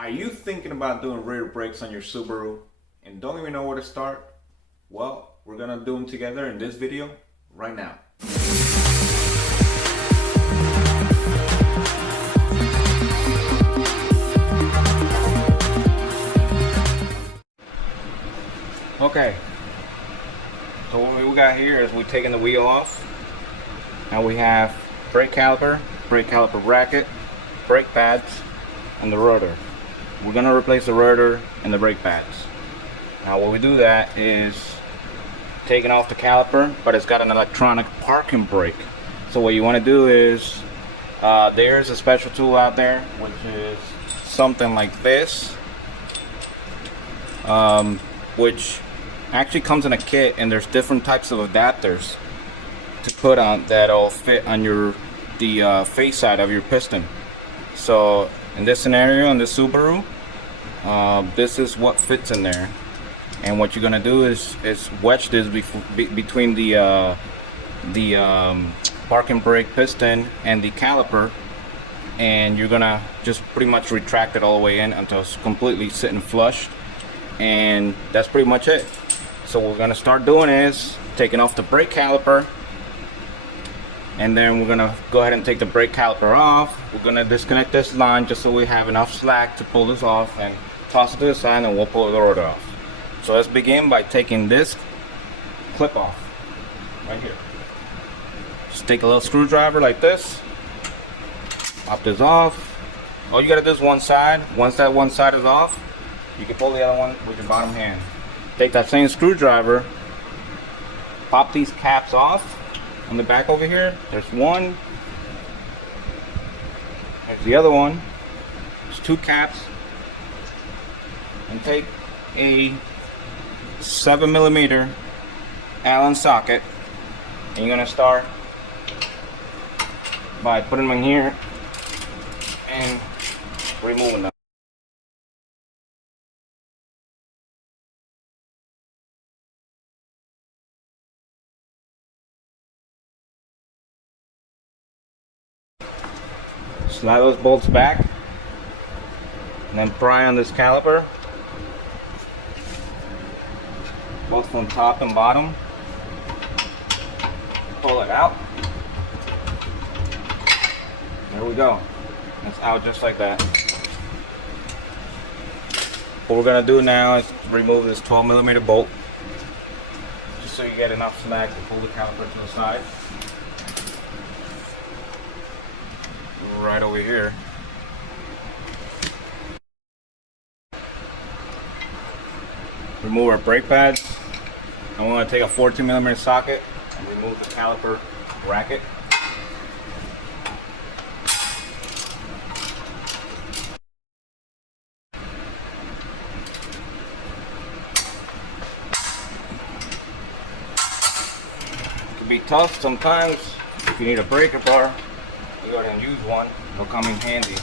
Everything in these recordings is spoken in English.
Are you thinking about doing rear brakes on your Subaru and don't even know where to start? Well, we're gonna do them together in this video right now. Okay, so what we got here is we're taking the wheel off. Now we have brake caliper bracket, brake pads, and the rotor. We're gonna replace the rotor and the brake pads. Now what we do that is taking off the caliper, but it's got an electronic parking brake. So what you want to do is there's a special tool out there which is something like this, which actually comes in a kit, and there's different types of adapters to put on that'll fit on the face side of your piston. So in this scenario, in this Subaru, this is what fits in there. And what you're gonna do is wedge this between the parking brake piston and the caliper, and you're gonna just pretty much retract it all the way in until it's completely sitting flush, and that's pretty much it. So what we're gonna start doing is taking off the brake caliper, and then we're gonna go ahead and take the brake caliper off. We're gonna disconnect this line just so we have enough slack to pull this off, and toss it to the side, and we'll pull the rotor off. So let's begin by taking this clip off right here. Just take a little screwdriver like this, pop this off. All you gotta do is one side. Once that one side is off, you can pull the other one with your bottom hand. Take that same screwdriver, pop these caps off on the back over here. There's one, there's the other one. There's two caps. And take a 7mm Allen socket, and you're gonna start by putting them in here and removing them. Slide those bolts back, and then pry on this caliper, both from top and bottom. Pull it out. There we go. It's out just like that. What we're gonna do now is remove this 12mm bolt, just so you get enough slack to pull the caliper to the side. Right over here. Remove our brake pads. I'm going to take a 14mm socket and remove the caliper bracket. It can be tough sometimes. If you need a breaker bar, you go ahead and use one. It'll come in handy.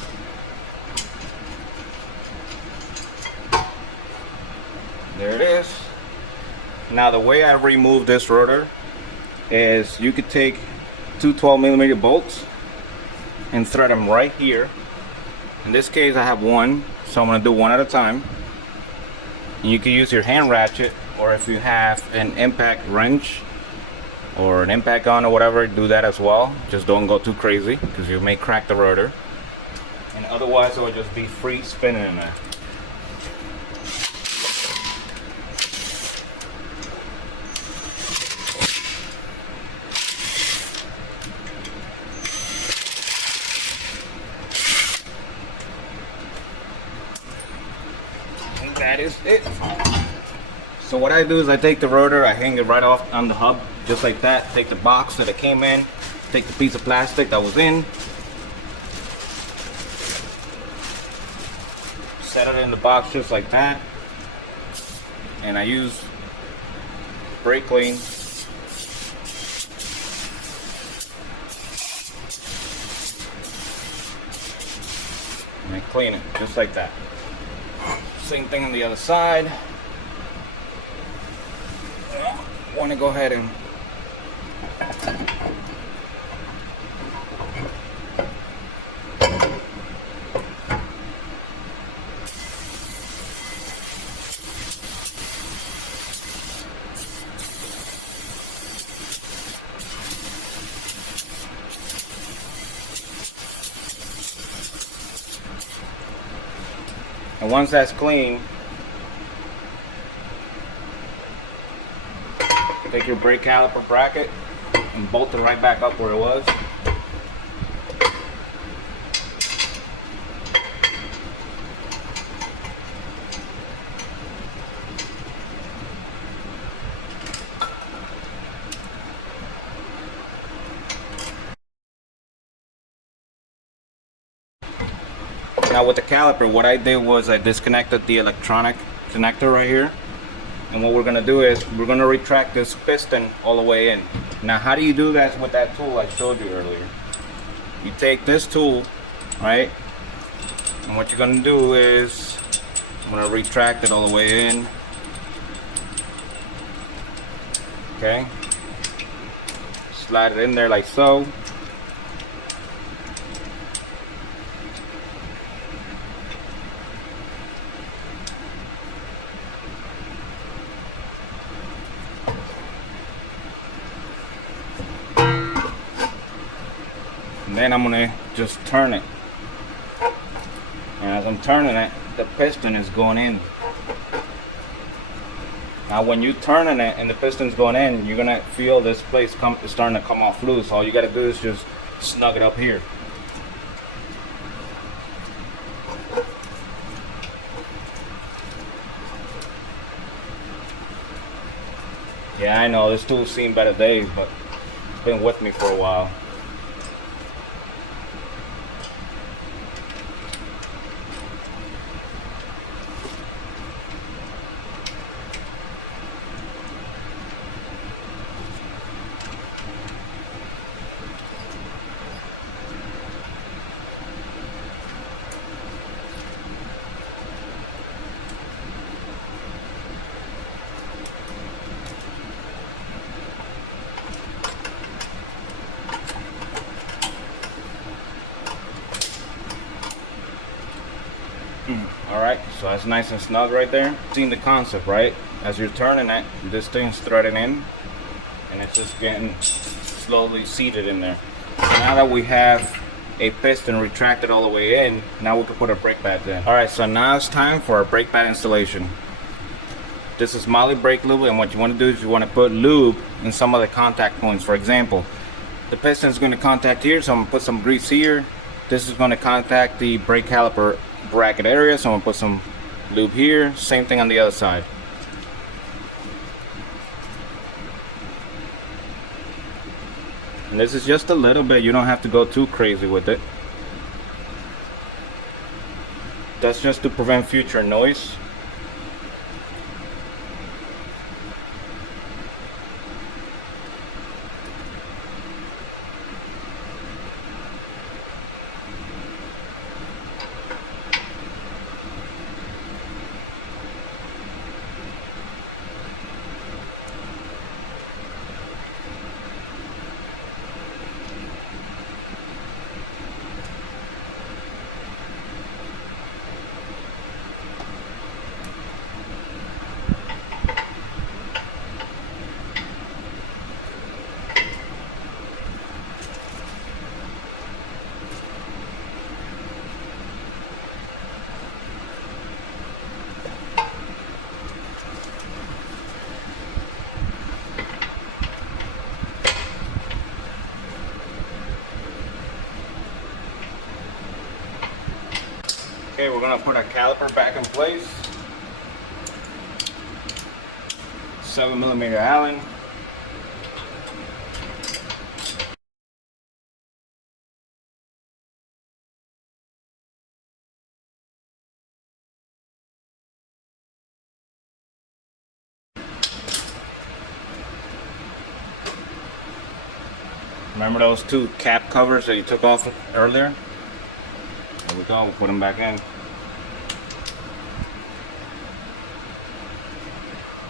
There it is. Now the way I remove this rotor is you could take two 12mm bolts and thread them right here. In this case I have one, so I'm going to do one at a time. And you can use your hand ratchet, or if you have an impact wrench or an impact gun or whatever, do that as well. Just don't go too crazy because you may crack the rotor, and otherwise it will just be free spinning in there. And that is it. So what I do is I take the rotor, I hang it right off on the hub, just like that. Take the box that it came in, take the piece of plastic that was in, set it in the box just like that, and I use brake clean. And I clean it just like that. Same thing on the other side. Want to go ahead and And once that's clean, take your brake caliper bracket and bolt it right back up where it was. Now with the caliper, what I did was I disconnected the electronic connector right here. And what we're gonna do is we're gonna retract this piston all the way in. Now how do you do that with that tool I showed you earlier? You take this tool, right? And what you're gonna do is I'm gonna retract it all the way in. Okay? Slide it in there like so. And then I'm gonna just turn it. And as I'm turning it, the piston is going in. Now when you turning it and the piston's going in, you're gonna feel this place starting to come off loose. All you gotta do is just snug it up here. Yeah, I know this tool's seen better days, but it's been with me for a while. Alright, so that's nice and snug right there. Seeing the concept, right? As you're turning it, this thing's threading in and it's just getting slowly seated in there. So now that we have a piston retracted all the way in, now we can put our brake pads in. Alright, so now it's time for our brake pad installation. This is Moly brake lube, and what you want to do is you want to put lube in some of the contact points. For example, the piston is going to contact here, so I'm going to put some grease here. This is going to contact the brake caliper bracket area, so I'm going to put some lube here. Same thing on the other side. And this is just a little bit, you don't have to go too crazy with it. That's just to prevent future noise. Okay, we're gonna put our caliper back in place. 7mm Allen. Remember those two cap covers that you took off earlier? There we go, we'll put them back in.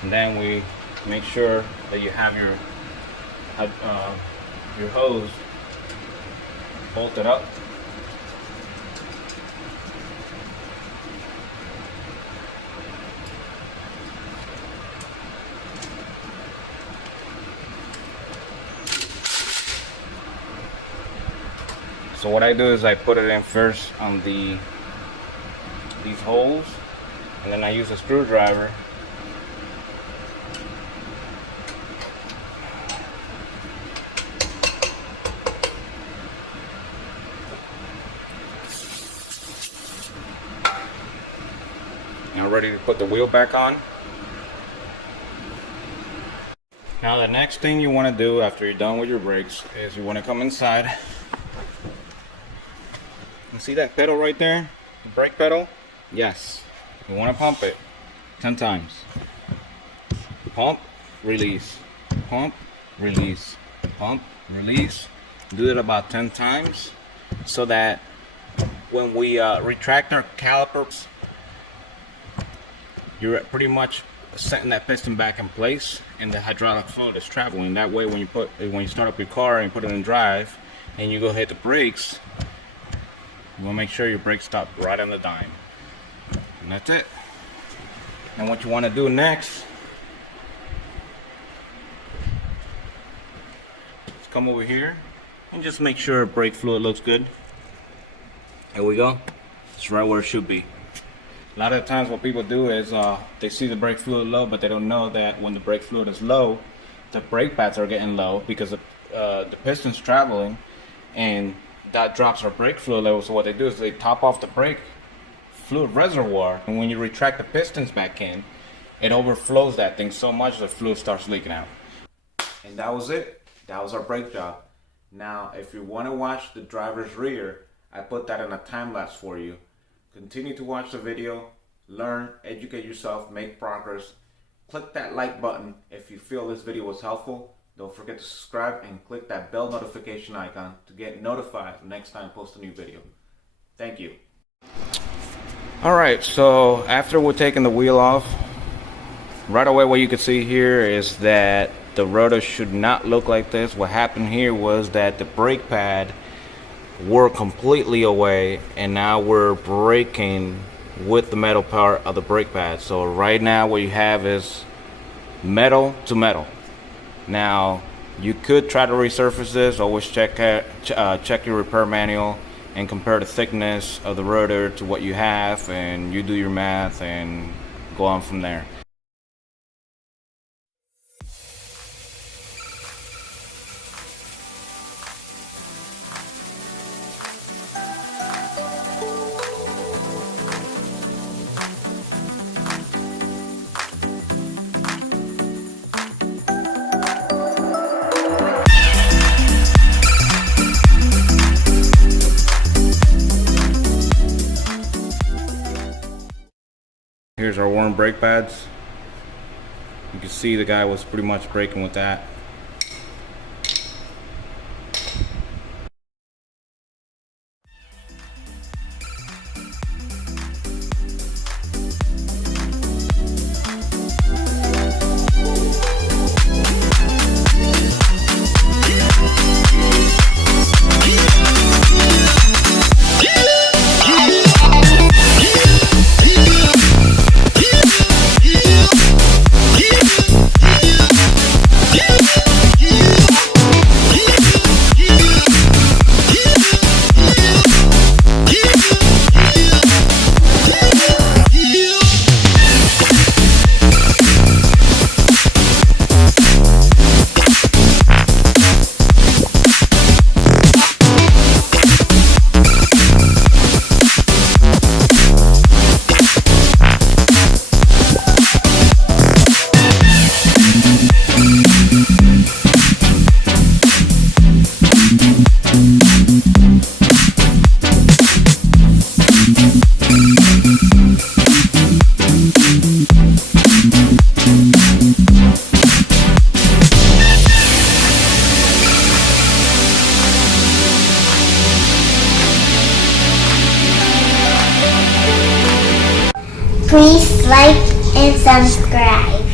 And then we make sure that you have your hose bolted up. So what I do is I put it in first on the these holes, and then I use a screwdriver now ready to put the wheel back on. Now the next thing you want to do after you're done with your brakes is you want to come inside. You see that pedal right there? The brake pedal? Yes. You want to pump it 10 times. Pump, release. Pump, release. Pump, release. Do it about 10 times so that when we retract our calipers, you're pretty much setting that piston back in place and the hydraulic fluid is traveling. That way when you start up your car and put it in drive and you go hit the brakes, you want to make sure your brakes stop right on the dime. And that's it. And what you want to do next is come over here and just make sure brake fluid looks good. There we go. It's right where it should be. A lot of the times what people do is they see the brake fluid low, but they don't know that when the brake fluid is low, the brake pads are getting low because the piston's traveling, and that drops our brake fluid level. So what they do is they top off the brake fluid reservoir, and when you retract the pistons back in, it overflows that thing so much the fluid starts leaking out. And that was it. That was our brake job. Now, if you want to watch the driver's rear, I put that in a time lapse for you. Continue to watch the video, learn, educate yourself, make progress. Click that like button if you feel this video was helpful. Don't forget to subscribe and click that bell notification icon to get notified next time I post a new video. Thank you. Alright, so after we're taking the wheel off, right away what you can see here is that the rotor should not look like this. What happened here was that the brake pad were completely away, and now we're braking with the metal part of the brake pad. So right now what you have is metal to metal. Now you could try to resurface this. Always check your repair manual and compare the thickness of the rotor to what you have, and you do your math and go on from there. Here's our worn brake pads. You can see the guy was pretty much braking with that. Please like and subscribe.